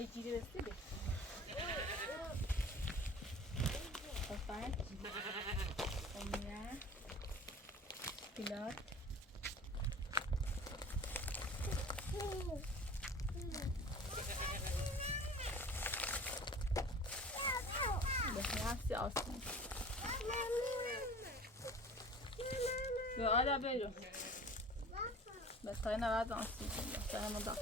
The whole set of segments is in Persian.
هيجي رسيلك صفات ومياه بلاد بحياتي أصلا يا أنا بيجو بس أنا بعد أصلا بس أنا مضى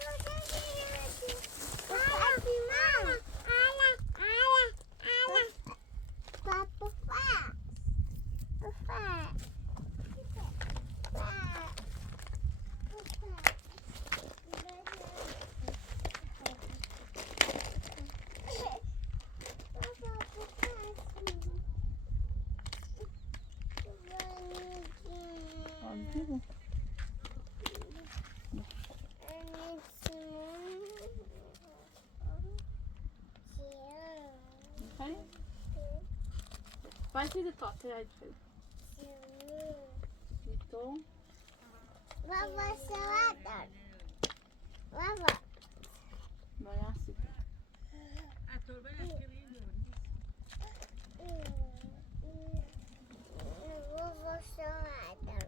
Vai ser de top, é de então, Vovó salada. Vovó. vai assim. A torba é querida. Vovó salada.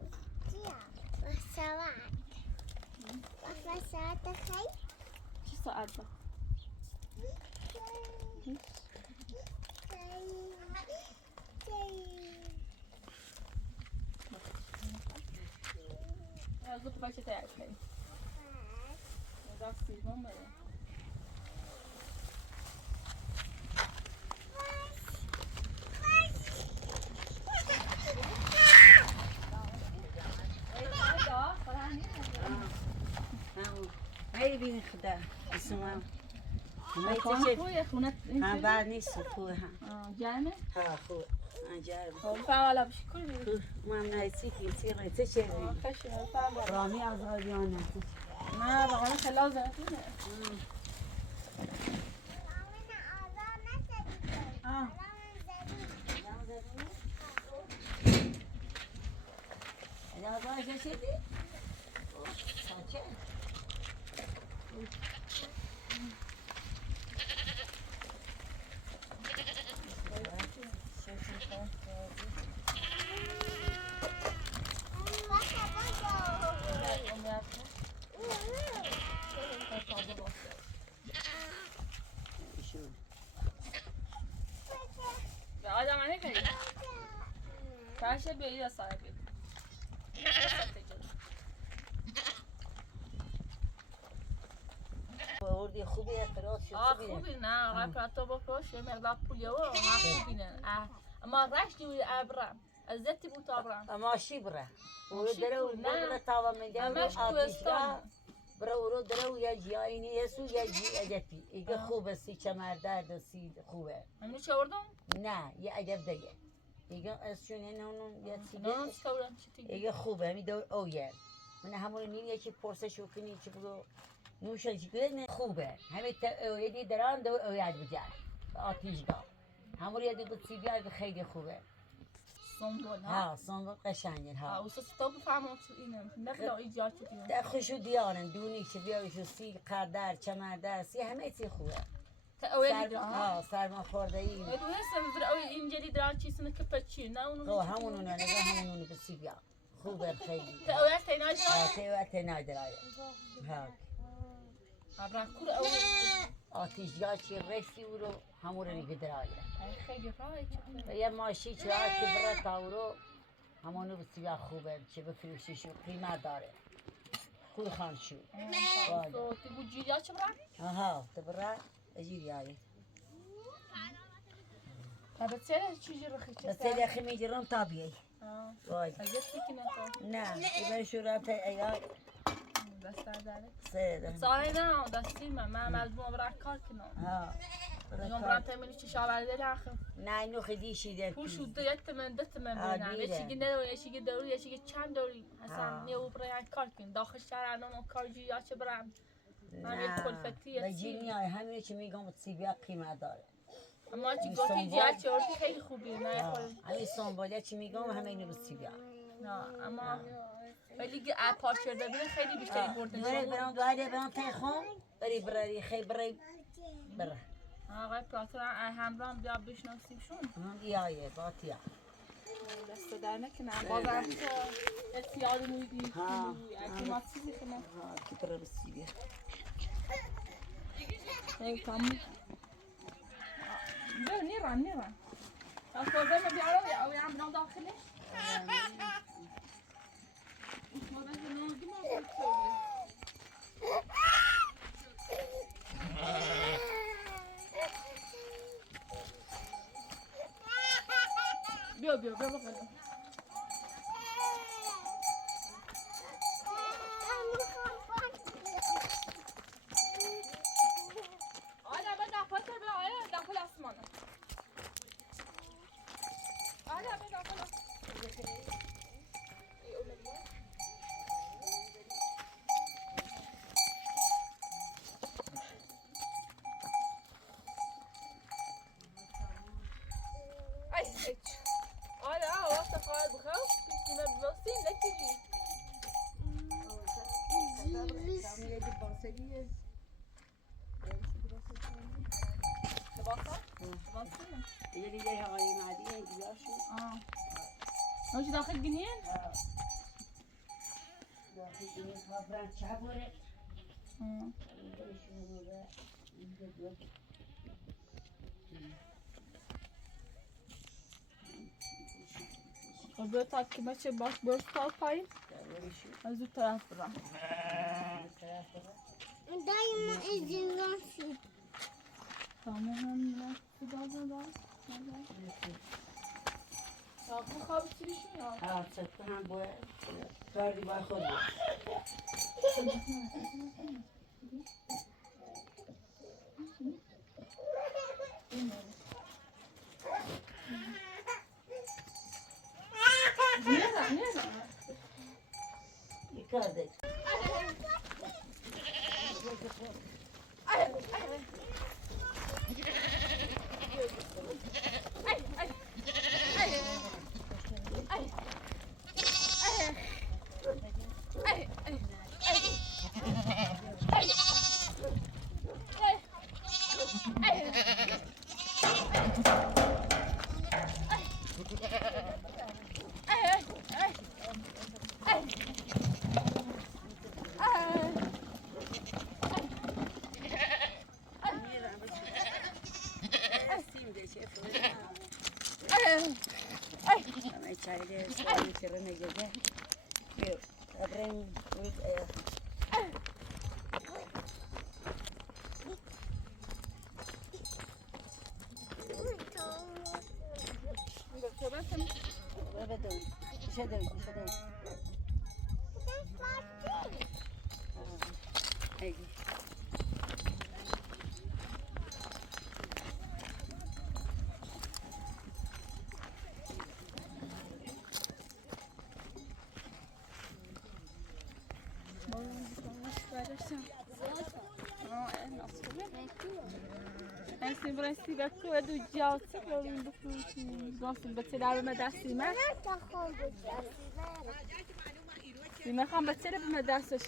Tia, vovó salada. Vovó salada cai? Que salada? As outras vai te ter aqui. Mas assim, vamos ver. هاي بين خدا اسمها ما خونه يتشف خويا خونه ها بعد نیست خوها جامع ها خو جارم هم فعلا بشكل ما نايسي في سير يتشف خشم فعلا رامي أزاریانه ما بقى خلاص زنتونه Ya daha geçti. Saçı. Ya adam ne kadar? Karşı bir yere sahibi. وردی خوبی اعتراض شد خوبی نه قبل تو بکش یه مقدار پولیه و خوبی نه اما رشت دوی ابرم از زتی بود ابرم اما شی بره و دره و بره تاوا من جام آتیشگاه بره و رو دره و یا جیاینی یسو یا جی اجتی ایگه خوبه سی چمردرد و سی خوبه همینو چه وردم؟ نه یه عجب دیگه ایگه از چونه نونون یه سیگه نه چه وردم چی تیگه؟ ایگه خوبه همی دو اویه من همون نیم یکی پرسش کنی چی بگو نوشن چیکه خوبه همین اویدی دران دو اوید بجای آتیشگاه همون یه دیگه سیبیای که خیلی خوبه سنبول ها سنبول قشنگه ها اوسط تو بفهمم چی اینه نبلا ایجاد چی دیگه در خوشو دیارن دونی که بیایشو سی قردر چمردر سی همه سی خوبه تا اویدی ها سرما خورده ای دو هستم در اوی اینجوری دران چیزی که پچی نه اونو همونو نه همونو به سیبیا خوبه خیلی تا اویت تینای ها تیوت نادرای ها ابرا کور اوی آتیشگاه چی رسی او رو همون رو دیگه درایه خیلی راحت یه ماشی چرا که بره تاورو همونو به سیبیا خوبه چه بفروشیشو قیمت داره خوی خانشو تو تیگو جیریا چه برای؟ آها تبرع اجيرياي بس انا چیزی رو خیلی بس اللي اخي ميجرون طبيعي واي اجت میکنه تو نعم يبقى شو رات اياي دست داره سيده سایه نه دستی من مجبور برای کار کنم ها اليوم برات تعملي شي شغله على الاخر نه اینو خیلی شیده هو شو ديت من دت من بينا يشي قلنا له يشي قدروا يشي كان دوري حسن نيو برای کار کن داخل شهر انا کار جی یا چه برام همین کلفتی بجینی های همین چی میگم سیبیا قیمت داره اما چی گفتی جا چه خیلی خوبی نه همین سنبوله چی میگم همین رو سیبیا نه اما ولی که اپار شده بین خیلی بیشتری بردن برای برام دوایده برام تیخون بری خیلی بری بره آقای پیاتر همراه بیا بشناسیمشون هم ایایه باتیا دست در نکنم بازم تو اتیاد مویدی ها. اکیمات چیزی کنم ها کی برای بسیبه تمام بیا نیرم از کجا بیارم او هم برام داخلش مادر نمیگی ما بیا بخدا آیا بدا پاتر بیا آیا داخل آسمانه آیا بدا داخل ای آیا وقت خواهد بخواه کشتیمه ببستیم نکنی نوشی داخل گنین؟ خب تا که بچه باش برست تا پایین از اون طرف برم دايما ازرافي تمام خب خواب چیشون یا ها چطور هم باید کاری باید خود نه یکارده چایده سوالی که رو نگذه بیو ابراهیم روید بدون شدون ایگی Assim, Brasil, que do dia, você gosta de bater a arma da cima? Se não, vamos bater a arma dessas.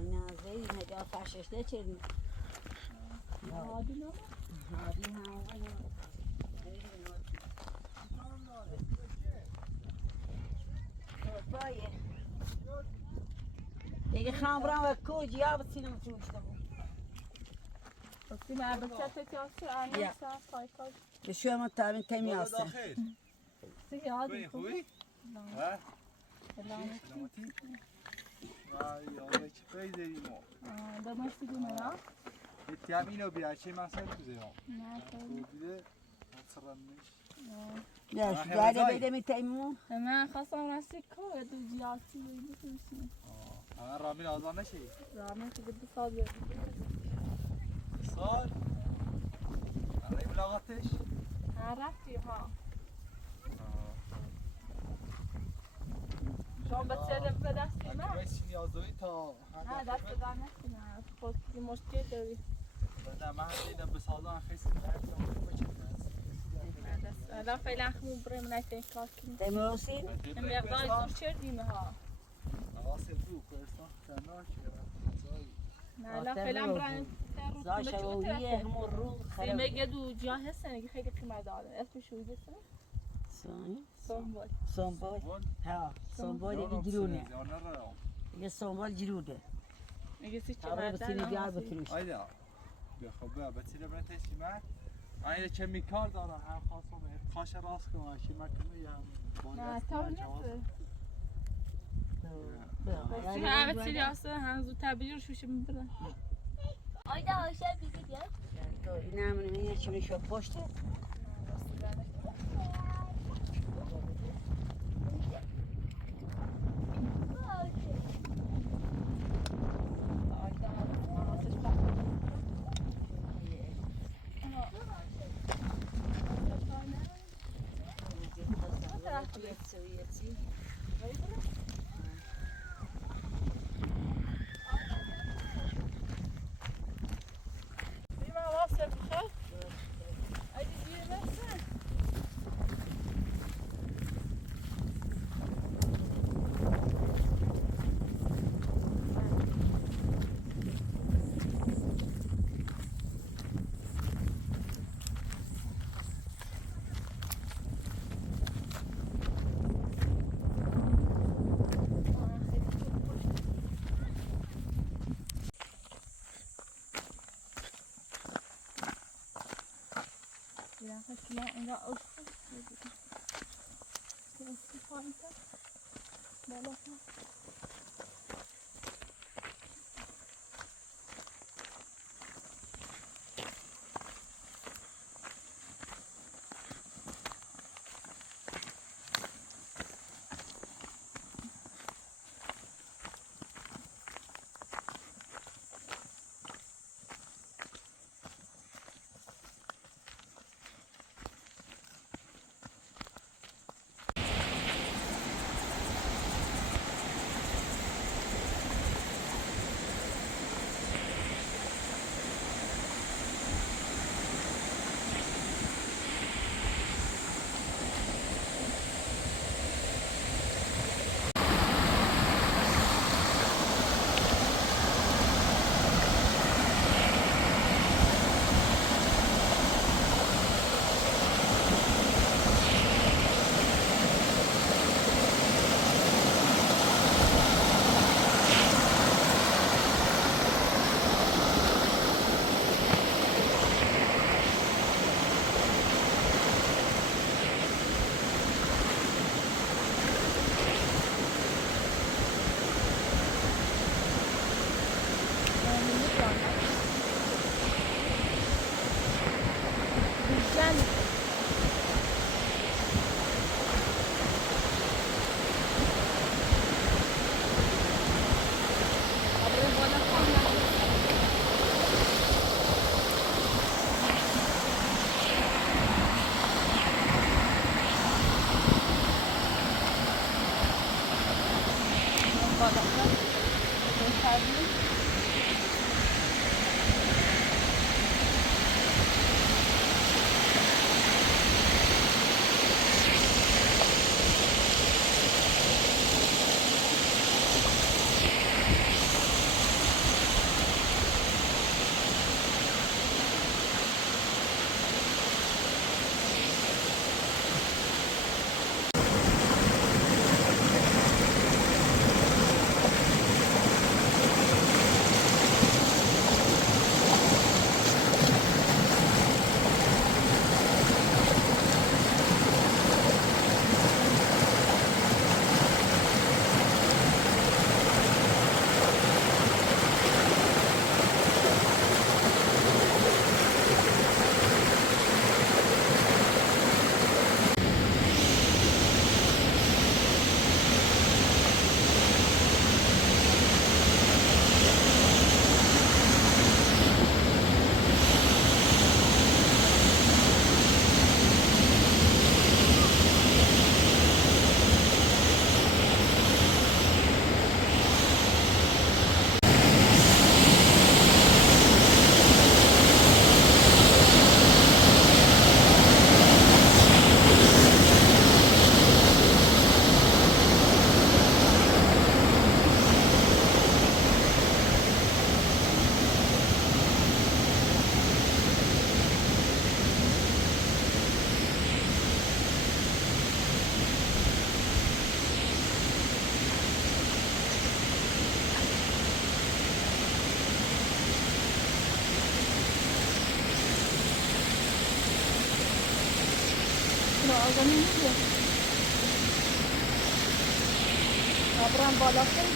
نه زیدی نجات فرشش نچردی Hadi ne? هادی هم بایه دیگه خامران و کوجی ها بسیلم توشتم Assim, mas você tem que ser a nossa pai, pai. بشوی ما تابین کمی هستن Sim, hadi. خوبی؟ ها؟ سلامتی؟ وای آقا چه پایی داریم ما Damas دیدیم نه؟ ایتی هم اینو بیار چه مسئله بزنیم نه خوبیده مصرمش نه شده بیده می تیمون من خواستم راستی که دو جیاتی بکنیم. رامین آزان نشی؟ رامین که 2 سال بیاد. سال؟ برای ملاقاتش؟ رفتیم ها. شما بچه به دستی من؟ باید نیازوی تا نه دست در نکنه. خود که مشکل داری. نه من دیدم به سازان خیلی الان فعلا همون بریم نتیم کار کنیم. دموسی هم مقدار زور چردیم ها. آسیب رو کوهستان خنک نه الان فعلا بریم زاشویه همون رو خراب. میگه دو جا هستن که خیلی قیمت داره. اسمش چی هست؟ سانی سنبال. سنبال ها سنبال جرونه یه سنبال جروده میگه سی چه آره بسیاری دیار مردن بفروش آیدا بخواب بتیله برای تشکیمت آینه چه میکار داره هم خواستم خاش راست کنم که مکنه یا نه تا نیست بسی همه چیزی هست هم زود تبدیل رو شوشه میبرن آیدا آشه بیگه دیار تو این همونه اینه چونه شو پشته ما اینجا اوشت بالا آزانی میگه. برم بالا کنم.